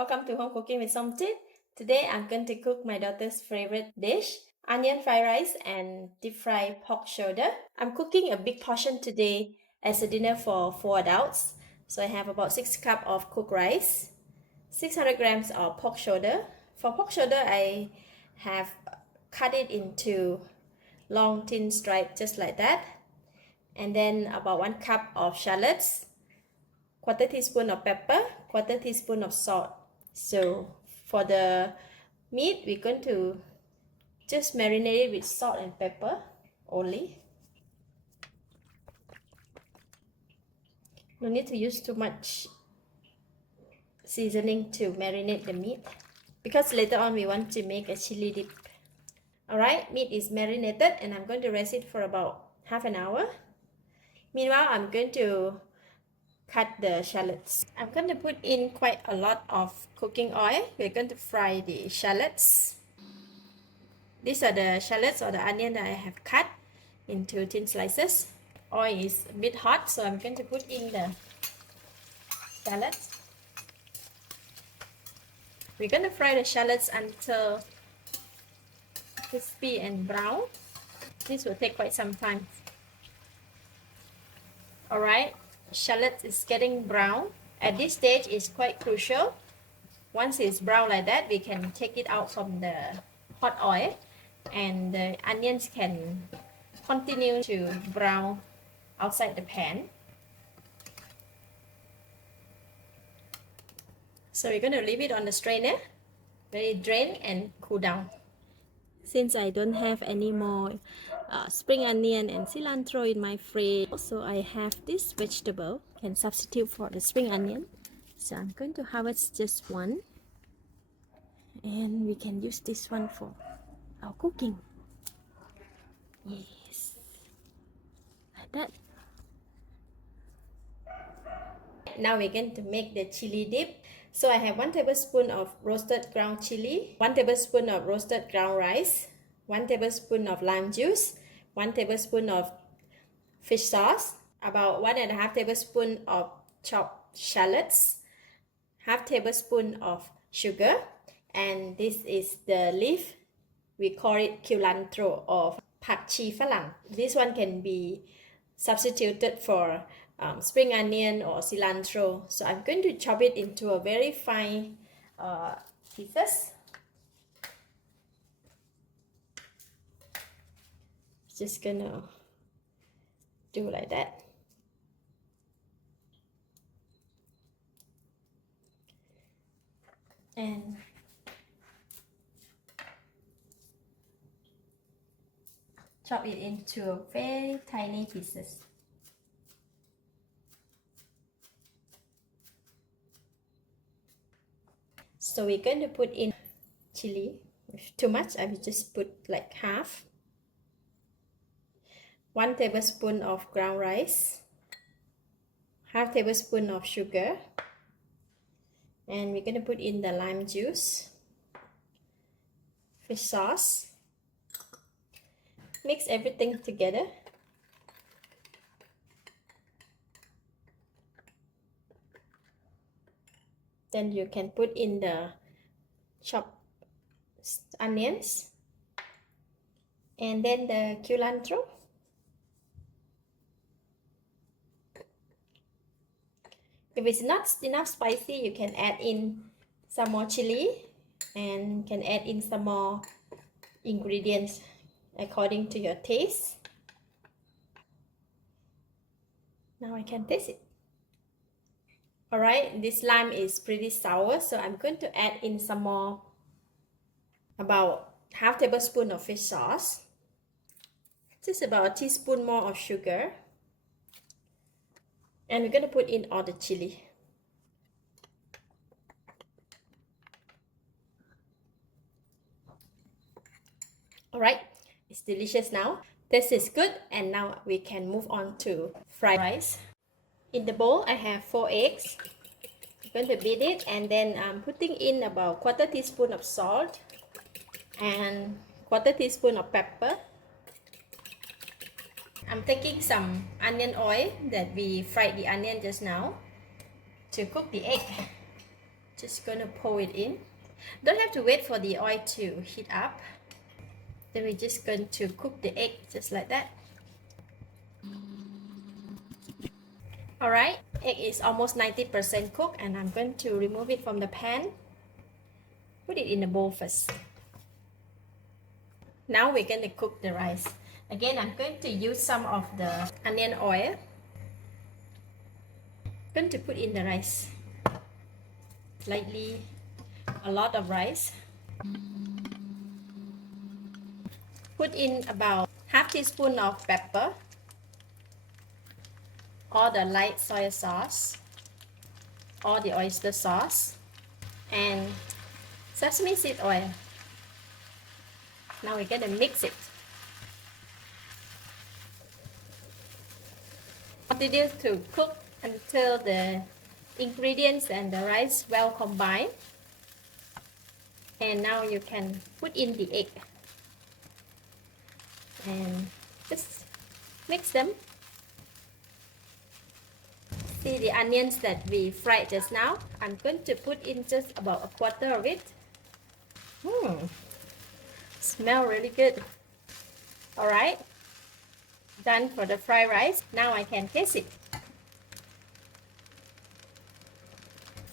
Welcome to Home Cooking with Somjit. Today I'm going to cook my daughter's favorite dish, onion fried rice and deep fried pork shoulder. I'm cooking a big portion today as a dinner for 4 adults. So I have about 6 cups of cooked rice, 600 grams of pork shoulder. For pork shoulder, I have cut it into long thin stripes just like that. And then about 1 cup of shallots, quarter teaspoon of pepper, quarter teaspoon of salt. So for the meat, we're going to just marinate it with salt and pepper only. No need to use too much seasoning to marinate the meat, because later on we want to make a chili dip. Alright, meat is marinated and I'm going to rest it for about half an hour. Meanwhile, I'm going to cut the shallots. I'm going to put in quite a lot of cooking oil. We're going to fry the shallots. These are the shallots or the onion that I have cut into thin slices. Oil is a bit hot, so I'm going to put in the shallots. We're going to fry the shallots until crispy and brown. This will take quite some time. Alright, shallot is getting brown. At this stage, it's quite crucial. Once it's brown like that, we can take it out from the hot oil and the onions can continue to brown outside the pan. So we're going to leave it on the strainer, let it drain and cool down. Since I don't have any more spring onion and cilantro in my fridge, so I have this vegetable, can substitute for the spring onion. So I'm going to harvest just one, and we can use this one for our cooking. Yes, like that. Now we're going to make the chili dip. So I have 1 tablespoon of roasted ground chili, 1 tablespoon of roasted ground rice, 1 tablespoon of lime juice, 1 tablespoon of fish sauce, about 1.5 tablespoon of chopped shallots, half tablespoon of sugar, and this is the leaf. We call it cilantro or ผักชีฝรั่ง. This one can be substituted for spring onion or cilantro. So I'm going to chop it into a very fine pieces. Just gonna do like that. And chop it into very tiny pieces. So we're going to put in chili. If too much, I will just put like half. 1 tablespoon of ground rice, half tablespoon of sugar, and we're going to put in the lime juice, fish sauce. Mix everything together. Then you can put in the chopped onions and then the cilantro. If it's not enough spicy, you can add in some more chili and can add in some more ingredients according to your taste. Now I can taste it. Alright, this lime is pretty sour, so I'm going to add in some more, about half tablespoon of fish sauce, just about a teaspoon more of sugar, and we're going to put in all the chili. Alright, it's delicious now. This is good, and now we can move on to fried rice. In the bowl, I have 4 eggs. I'm going to beat it, and then I'm putting in about quarter teaspoon of salt and quarter teaspoon of pepper. I'm taking some onion oil that we fried the onion just now to cook the egg. Just gonna pour it in. Don't have to wait for the oil to heat up. Then we're just going to cook the egg just like that. Alright, egg is almost 90% cooked, and I'm going to remove it from the pan. Put it in the bowl first. Now we're going to cook the rice. Again, I'm going to use some of the onion oil. I'm going to put in the rice. Lightly, a lot of rice. Put in about half teaspoon of pepper, or the light soy sauce, or the oyster sauce, and sesame seed oil. Now we're gonna mix it. Continue to cook until the ingredients and the rice well combined. And now you can put in the egg and just mix them. See the onions that we fried just now? I'm going to put in just about a quarter of it. Smell really good. Alright, done for the fried rice. Now I can taste it.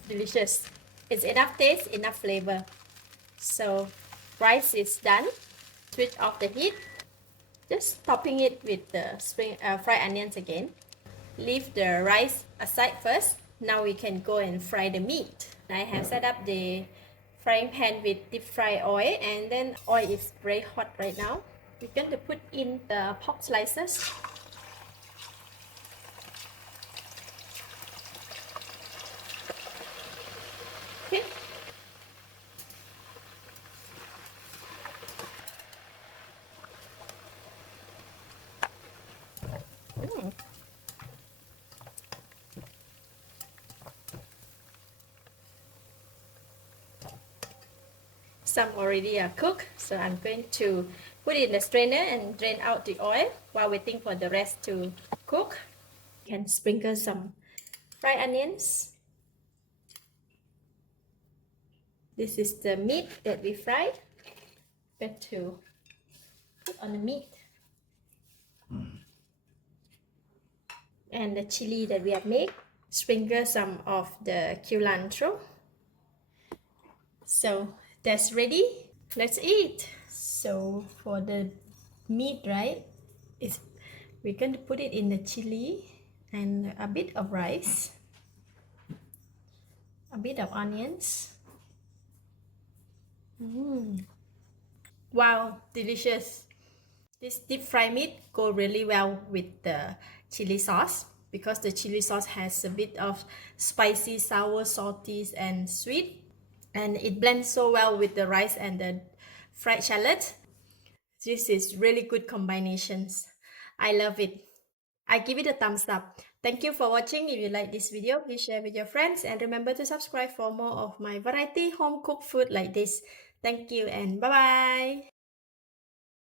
Delicious. It's enough taste, enough flavor. So rice is done. Switch off the heat. Just topping it with the fried onions again. Leave the rice aside first. Now we can go and fry the meat. I have set up the frying pan with deep fry oil, and then oil is very hot right now. We're going to put in the pork slices. Okay. Some already are cooked, so I'm going to put it in the strainer and drain out the oil while waiting for the rest to cook. You can sprinkle some fried onions. This is the meat that we fried. Going to put on the meat. And the chili that we have made. Sprinkle some of the cilantro. So that's ready. Let's eat. So for the meat, right, we're going to put it in the chili and a bit of rice, a bit of onions. Wow, delicious. This deep fried meat go really well with the chili sauce, because the chili sauce has a bit of spicy, sour, salty, and sweet, and it blends so well with the rice and the fried shallot. This is really good combinations. I love it. I give it a thumbs up. Thank you for watching. If you like this video, please share with your friends, and remember to subscribe for more of my variety home cooked food like this. Thank you and bye bye.